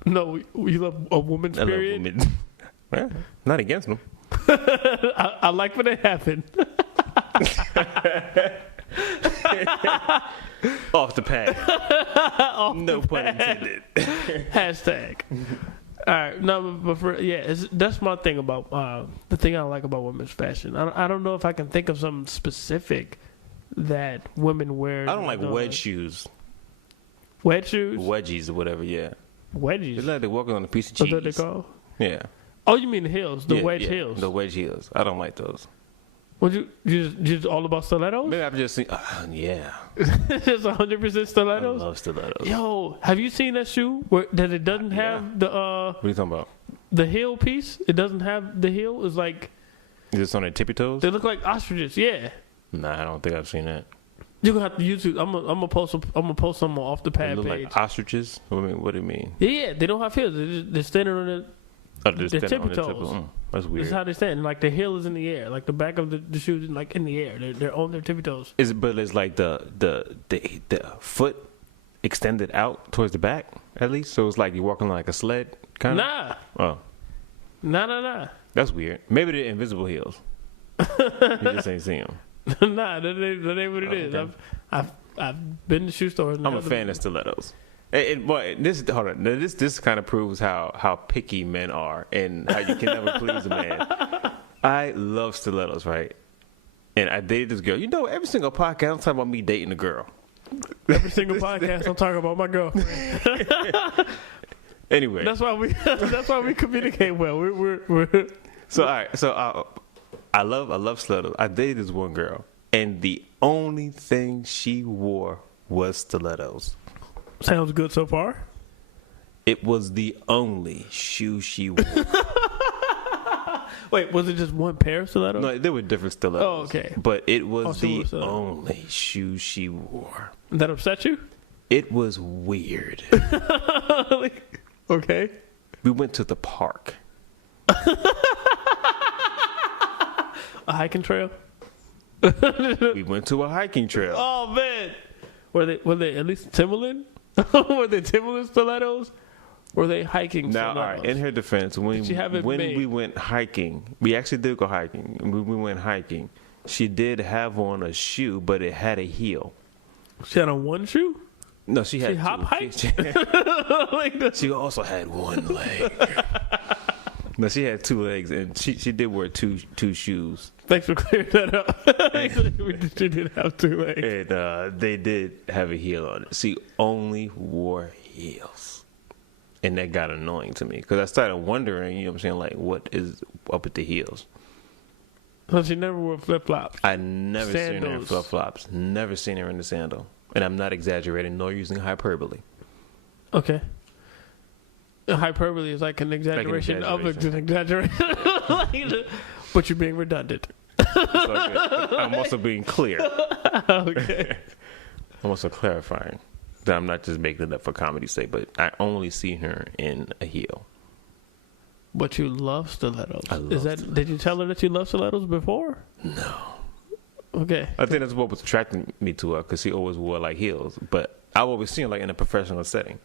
No, you love a woman's, period? I love women. Well, not against them. I like when they happen. Off the pad. No pun intended. Hashtag. All right, no, but that's my thing about the thing I like about women's fashion. I don't know if I can think of something specific that women wear. I don't like wedge shoes. Wedge shoes? Wedgies or whatever, yeah. Wedgies? It's like they're walking on a piece of That's cheese. what they call? Yeah. Oh, you mean the heels? The wedge heels? The wedge heels. I don't like those. Would you just all about stilettos? Maybe I've just seen, yeah. Just 100% stilettos? I love stilettos. Yo, have you seen that shoe that it doesn't have the What are you talking about? the heel piece? It doesn't have the heel. It's like Is this on their tippy toes? they look like ostriches. Yeah. Nah, I don't think I've seen that. You're gonna have to YouTube. I'm gonna post some off the They pad look page. like ostriches? What do you mean? Yeah, they don't have heels. They're standing on the. Oh, they're Their standing on tippy their toes. That's This weird. is how they stand. Like the heel is in the air. Like the back of the shoe is like in the air. They're on their tippy toes. But it's like the foot extended out towards the back, at least. So it's like you're walking like a sled, kind of. Nah. Oh, Nah. that's weird. Maybe they're invisible heels. You just ain't seen them. Nah, that ain't what it is. Okay. I've been to shoe stores. And I'm a fan of stilettos. But this kind of proves how picky men are and how you can never please a man. I love stilettos, right? And I dated this girl. You know, every single podcast I'm talking about me dating a girl. Every single podcast I'm talking about my girlfriend. Anyway, That's why we communicate well. We're so all right. So I love stilettos. I dated this one girl, and the only thing she wore was stilettos. Sounds good so far. It was the only shoe she wore. Wait, was it just one pair of stilettos? No, there were different stilettos. Oh, okay. But it was she wore the stilettos. only shoe she wore. That upset you? It was weird. Okay. We went to the park. A hiking trail? We went to a hiking trail. Oh man. Were they at least Timberland? Were they Timberland stilettos? Were they hiking Now, stilettos? all right, in her defense, when Did she have it made? we went hiking, we actually did go hiking. When we went hiking, she did have on a shoe, but it had a heel. She had on one shoe? No, she had She hop two. hiked? Like the- She also had one leg. No, she had 2 legs, and she did wear two shoes. Thanks for clearing that up. She did have 2 legs. And they did have a heel on it. She only wore heels. And that got annoying to me. Because I started wondering, you know what I'm saying, like, what is up with the heels? So she never wore flip-flops. I never seen her in Sandals. flip-flops. Never seen her in a sandal. And I'm not exaggerating nor using hyperbole. Okay. Hyperbole is like an exaggeration of an exaggeration. But you're being redundant. I'm also being clear. Okay. I'm also clarifying that I'm not just making it up for comedy's sake, but I only see her in a heel. But you love stilettos. I love Did you tell her that you love stilettos before? No. Okay. I think that's what was attracting me to her, because she always wore like heels. But I always seen her like in a professional setting.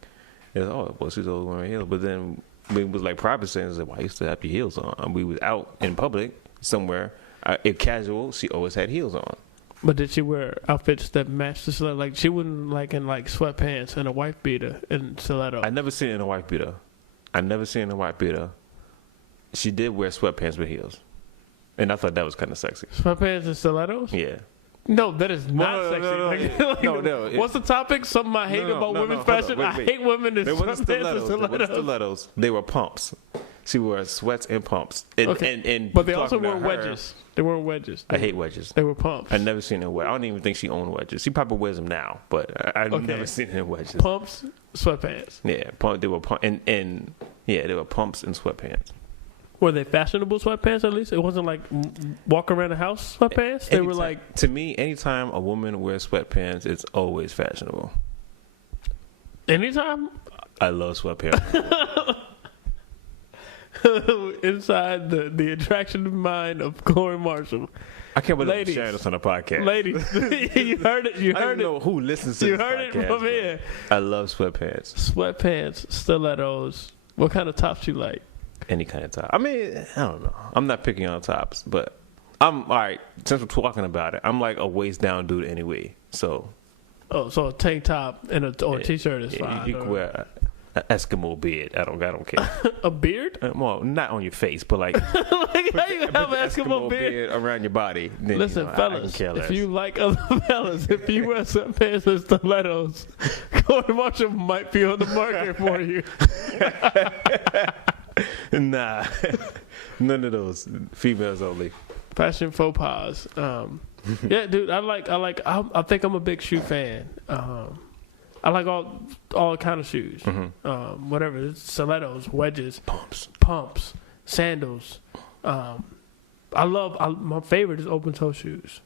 It's, oh, well, she's always wearing heels. But then when it was like private settings, like, why you still have your heels on? And we was out in public somewhere. If casual, she always had heels on. But did she wear outfits that matched the stiletto? Like she wouldn't like in like sweatpants and a wife beater and stiletto. I never seen it in a wife beater. She did wear sweatpants with heels, and I thought that was kind of sexy. Sweatpants and stilettos? Yeah. No, that is not sexy. No. What's the topic? Something I hate about women's fashion. Wait. I hate women in sweatpants and stilettos. They weren't stilettos. They were pumps. She wore sweats and pumps. And but they also wore wedges. They weren't wedges. I hate wedges. They were pumps. I never seen her wear. I don't even think she owned wedges. She probably wears them now, but I've never seen her in wedges. Pumps, sweatpants. Yeah, they were they were pumps and sweatpants. Were they fashionable sweatpants at least? It wasn't like walk around the house sweatpants? They were like... To me, anytime a woman wears sweatpants, it's always fashionable. Anytime? I love sweatpants. Inside the attraction mind of Corey Marshall. I can't believe you're sharing this on a podcast. Ladies, you heard it. I don't know who listens to this podcast. You heard it from here. I love sweatpants. Sweatpants, stilettos. What kind of tops you like? Any kind of top. I mean, I don't know. I'm not picking on tops, but I'm all right. Since we're talking about it, I'm like a waist down dude anyway. So, so a tank top and a t-shirt is fine. You can wear an Eskimo beard. I don't care. A beard? Well, not on your face, but like, like how you have an Eskimo beard around your body. Then, listen, fellas, if you like other fellas, if you wear sweatpants and stilettos, Corey Marshall might be on the market for you. Nah, none of those. Females only. Fashion faux pas. Yeah, dude, I think I'm a big shoe fan. I like all kind of shoes. Mm-hmm. Whatever, it's stilettos, wedges, pumps, sandals. My favorite is open toe shoes.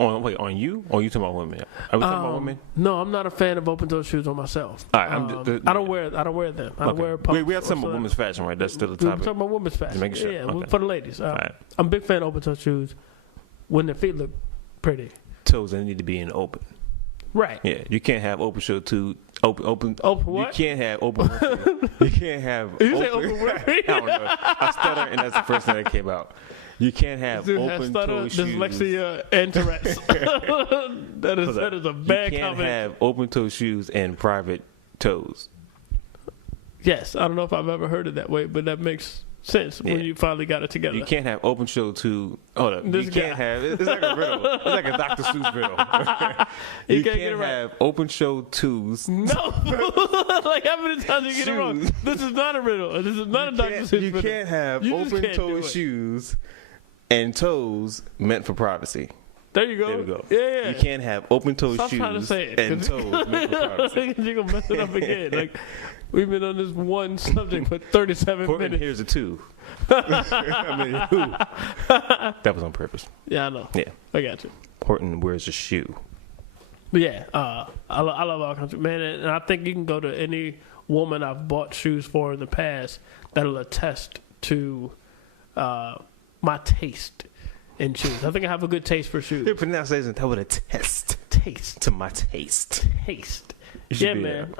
On you? Or are you talking about women? Are we talking about women? No, I'm not a fan of open toe shoes on myself. All right, I don't wear them. I don't wear pumps. We have some of women's fashion, right? That's still the We're topic. talking about women's fashion. Make sure. Yeah, Okay. for the ladies. Right. I'm a big fan of open toe shoes when their feet look pretty. Toes, they need to be in open. Right. Yeah, you can't have open shoe to open. Open what? You can't have open. You can't have. You say open what? I don't know. I stutter, and that's the first thing that came out. You can't have open toe shoes. Dyslexia and Tourette's. that is a bad comment. You can't have open toe shoes and private toes. Yes, I don't know if I've ever heard it that way, but that makes sense when you finally got it together. You can't have open toe to. Hold up. You can't have. It's like a riddle. It's like a Dr. Seuss riddle. You can't have open toe toes. No. Like how many times you get it wrong? This is not a riddle. This is not a Dr. Seuss riddle. You can't have open toe shoes and toes meant for privacy. There you go. There we go. Yeah. You can't have open toe shoes and toes meant for privacy. You're going to mess it up again. Like, we've been on this one subject for 37 minutes. Here's a two. I mean, who? That was on purpose. Yeah, I know. Yeah. I got you. Horton wears a shoe. But yeah, I love all kinds of, man, and I think you can go to any woman I've bought shoes for in the past that'll attest to my taste in shoes. I think I have a good taste for shoes. Your pronunciation that would a test. Taste. To my taste. Taste. Yeah, man.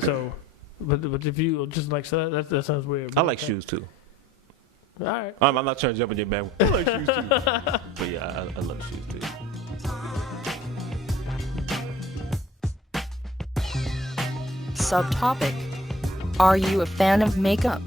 So, but if you just like, so that sounds weird. I like shoes too. All right. I'm not trying to jump in your bag. I like shoes too. But yeah, I love shoes too. Subtopic. Are you a fan of makeup?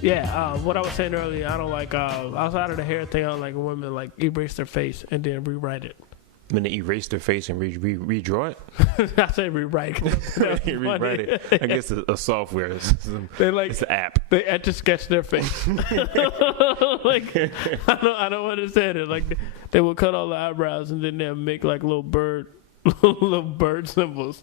Yeah, what I was saying earlier, I don't like, outside of the hair thing, I don't like when women like erase their face and then rewrite it. When they erase their face and redraw it? I say rewrite. Rewrite it. I guess it's a software. It's an app. They etch a sketch their face. Like, I don't understand it. Like, they will cut all the eyebrows and then they'll make like little bird symbols.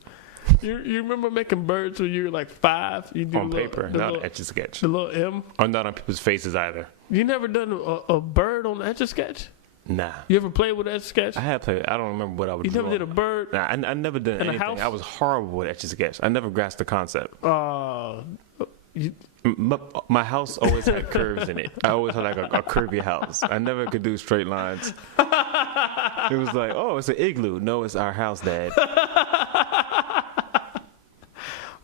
You remember making birds when you were like 5? You do on paper, not etch a sketch. The little M. Or not on people's faces either. You never done a bird on etch a sketch? Nah. You ever played with etch a sketch? I have played. I don't remember what I would do. You never did a bird? Nah, I never did anything. I was horrible with etch a sketch. I never grasped the concept. My house always had curves in it. I always had like a curvy house. I never could do straight lines. It was like, oh, it's an igloo. No, it's our house, Dad.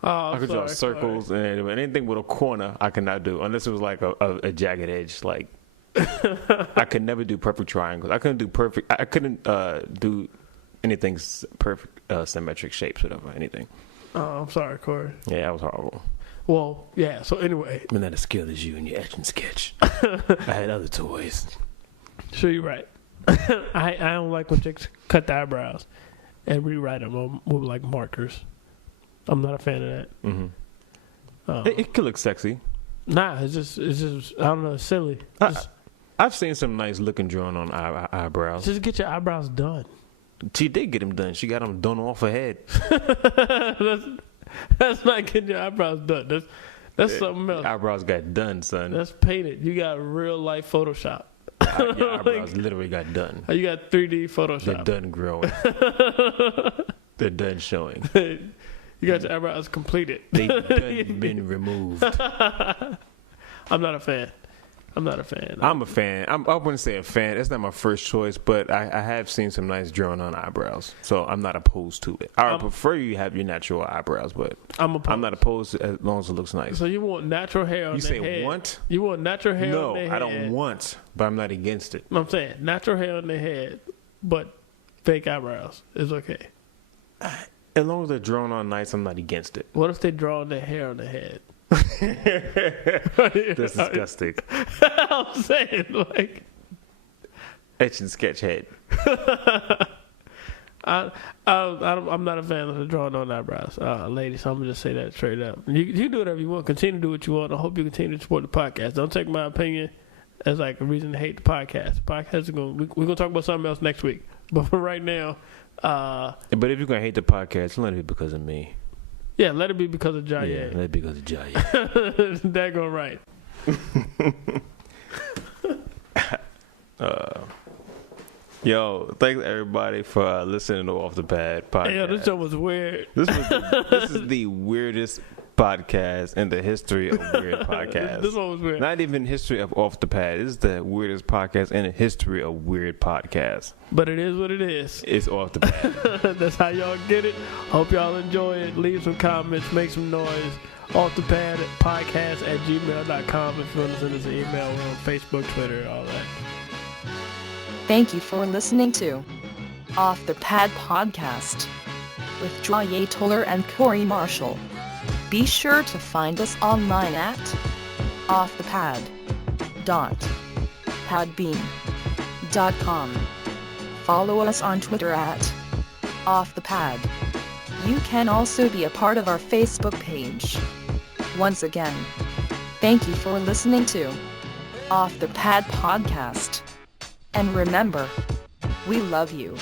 I could draw circles and anything with a corner I cannot do unless it was like a jagged edge. Like I could never do perfect triangles. I couldn't do anything perfect symmetric shapes, whatever, anything. Oh, I'm sorry, Corey. Yeah, that was horrible. Well, yeah. So anyway, I'm not as skilled as you in your etch and sketch. I had other toys. Sure, you're right. I don't like when chicks cut the eyebrows and rewrite them with like markers. I'm not a fan of that. Mm-hmm. It could look sexy. Nah, it's just I don't know, it's silly. I've seen some nice looking drawing on eyebrows. Just get your eyebrows done. She did get them done. She got them done off her head. That's not getting your eyebrows done. That's something else. Eyebrows got done, son. That's painted. You got real life Photoshop. Your eyebrows literally got done. You got 3D Photoshop. They're done growing. They're done showing. You got your eyebrows completed. They've done been removed. I'm not a fan. I'm a fan. I wouldn't say a fan. That's not my first choice, but I have seen some nice drawing on eyebrows, so I'm not opposed to it. I would prefer you have your natural eyebrows, but I'm not opposed to as long as it looks nice. So you want natural hair on their head? You say want? You want natural hair no, on their head? No, I don't want, but I'm not against it. I'm saying natural hair on their head, but fake eyebrows is okay. As long as they're drawn on nice, I'm not against it. What if they draw their hair on their head? That's disgusting. I'm saying, like, etch and sketch head. I'm not a fan of the drawing on eyebrows, ladies. So I'm gonna just say that straight up. You do whatever you want. Continue to do what you want. I hope you continue to support the podcast. Don't take my opinion as like a reason to hate the podcast. We're gonna talk about something else next week. But for right now, but if you're gonna hate the podcast, let it be because of me. Yeah, let it be because of Jayé. Yeah, let it be because of Jayé. Daggone right. Yo, thanks everybody for listening to Off the Pad podcast. Yeah, this show was weird. This is the weirdest podcast in the history of weird podcasts. This one was weird. Not even history of Off the Pad. This is the weirdest podcast in the history of weird podcasts. But it is what it is. It's Off the Pad. That's how y'all get it. Hope y'all enjoy it. Leave some comments. Make some noise. Off the Pad podcast at gmail.com if you want to send us an email. We're on Facebook, Twitter, all that. Thank you for listening to Off the Pad Podcast with Jayé, Toler, and Corey Marshall. Be sure to find us online at offthepad.podbean.com. Follow us on Twitter at offthepad. You can also be a part of our Facebook page. Once again, thank you for listening to Off the Pad Podcast. And remember, we love you.